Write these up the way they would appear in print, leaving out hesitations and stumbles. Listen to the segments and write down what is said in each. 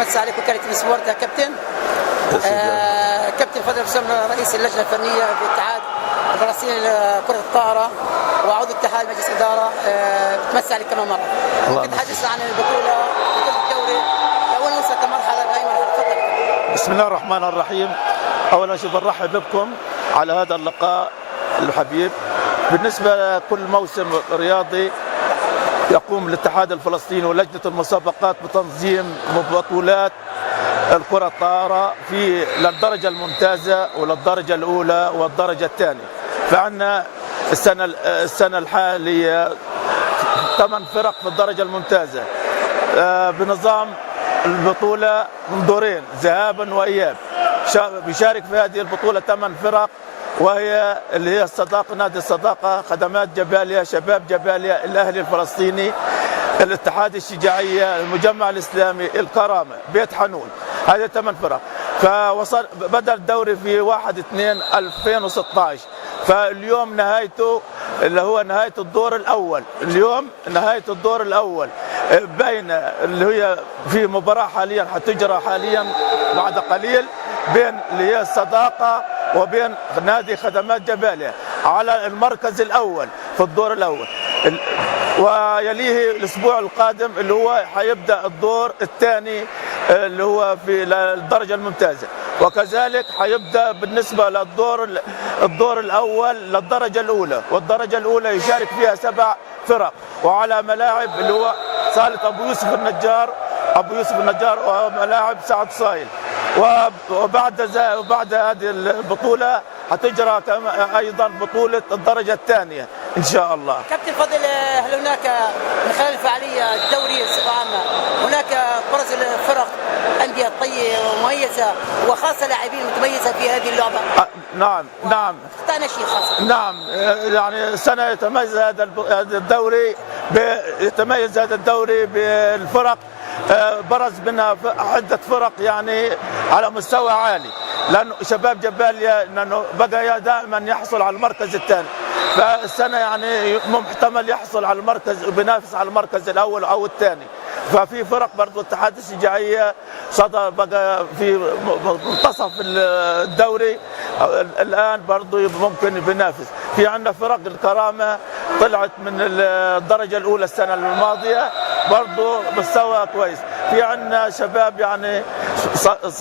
مسا عليكم وكالة تيم سبورت يا كابتن. كابتن فضل بسام رئيس اللجنة الفنية في الاتحاد الفلسطيني لكرة الطائرة وعضو اتحاد مجلس إدارة. بتمسي عليك كمان مرة. ممكن تحدث عن البطولة الدوري أول نوصل كمرحلة بهاي المرحلة. تفضل. بسم الله الرحمن الرحيم. أولا شوف نرحب بكم على هذا اللقاء الحبيب. بالنسبة لكل موسم رياضي يقوم الاتحاد الفلسطيني ولجنة المسابقات بتنظيم بطولات الكرة الطائرة في للدرجة الممتازة وللدرجة الأولى والدرجة الثانية. فعندنا السنة الحالية 8 فرق في الدرجة الممتازة بنظام البطولة من دورين ذهابا وإياب. بيشارك في هذه البطولة 8 فرق، وهي اللي هي الصداقة، نادي الصداقة، خدمات جباليا، شباب جباليا، الأهلي الفلسطيني، الاتحاد الشجاعية، المجمع الإسلامي، الكرامة، بيت حنون. هذه 8 فرق. فوصل بدأ الدوري في 1/2/2016. فاليوم نهايته اللي هو نهاية الدور الأول. اليوم نهاية الدور الأول بين اللي هي في مباراة حاليا حتجرى حاليا بعد قليل بين اللي هي الصداقة وبين نادي خدمات جباليا على المركز الأول في الدور الأول. ويليه الأسبوع القادم اللي هو حيبدأ الدور الثاني اللي هو في الدرجة الممتازة، وكذلك حيبدأ بالنسبة للدور الأول للدرجة الأولى، والدرجة الأولى يشارك فيها 7 فرق وعلى ملاعب اللي هو صالة أبو يوسف النجار وملاعب سعد صايل. وبعد هذه البطولة حتجرى أيضا بطولة الدرجة الثانية إن شاء الله. كابتن فضل، هل هناك من خلال الفعالية الدورية بصفة عامة هناك برز الفرق أندية طيبة ومميزة وخاصة لاعبين متميزة في هذه اللعبة؟ نعم. اخترنا شيء خاص. نعم، يعني السنة يتميز هذا الدوري بالفرق. برز منها عدة فرق يعني على مستوى عالي، لأنه شباب جباليا لأنه بقى دائما يحصل على المركز الثاني. فالسنة يعني محتمل يحصل على المركز وبينافس على المركز الأول أو الثاني. ففي فرق برضو الاتحاد الشجاعية صدر بقى في منتصف الدوري الآن برضو ممكن بينافس. في عندنا فرق الكرامة طلعت من الدرجة الأولى السنة الماضية برضو مستوى كويس. في عندنا شباب يعني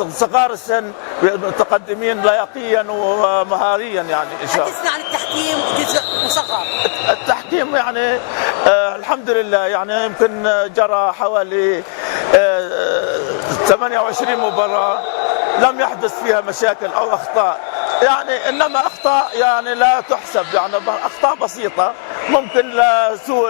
صغار السن متقدمين لياقيا ومهاريا يعني ان شاء الله. حدثنا عن التحكيم وصغر. التحكيم يعني الحمد لله يعني يمكن جرى حوالي 28 مباراة لم يحدث فيها مشاكل او اخطاء، يعني انما اخطاء يعني لا تحسب، يعني اخطاء بسيطه ممكن لسوء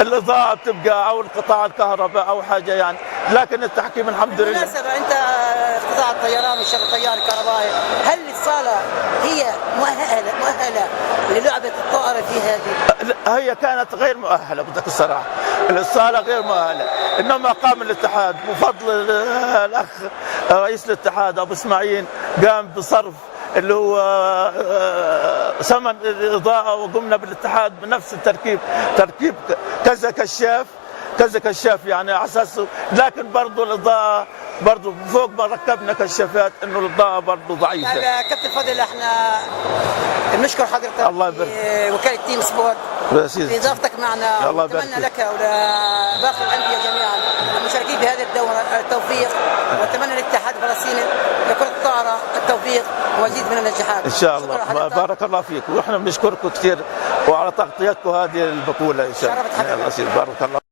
الاضاءه بتبقى او انقطاع الكهرباء او حاجه يعني، لكن التحكيم الحمد لله. بالمناسبه انت اقتطاع الطيران والشغل الطيار الكهربائي، هل الصاله هي مؤهله للعبه الطائره في هذه؟ هي كانت غير مؤهله بدك الصراحه، الصاله غير مؤهله، انما قام الاتحاد بفضل الاخ رئيس الاتحاد ابو اسماعيل قام بصرف اللي هو ثمن الاضاءه، وقمنا بالاتحاد بنفس تركيب كذا كشاف يعني على اساسه، لكن برضه الاضاءه برضه فوق ما ركبنا كشافات انه الاضاءه برضه ضعيفه. كابتن فضل، احنا بنشكر حضرتك الله يبارك وكالة تيم سبورت في اضافتك معنا، ونتمنى لك ولباقي الانديه جميعا المشاركين بهذا الدورة التوفيق، ونتمنى للاتحاد الفلسطيني لكرة الطائرة التوفيق ومزيد من النجاحات ان شاء الله. بارك الله فيك، ونحن بنشكركم كثير وعلى تغطيتكم هذه البطوله ان شاء الله. بارك الله.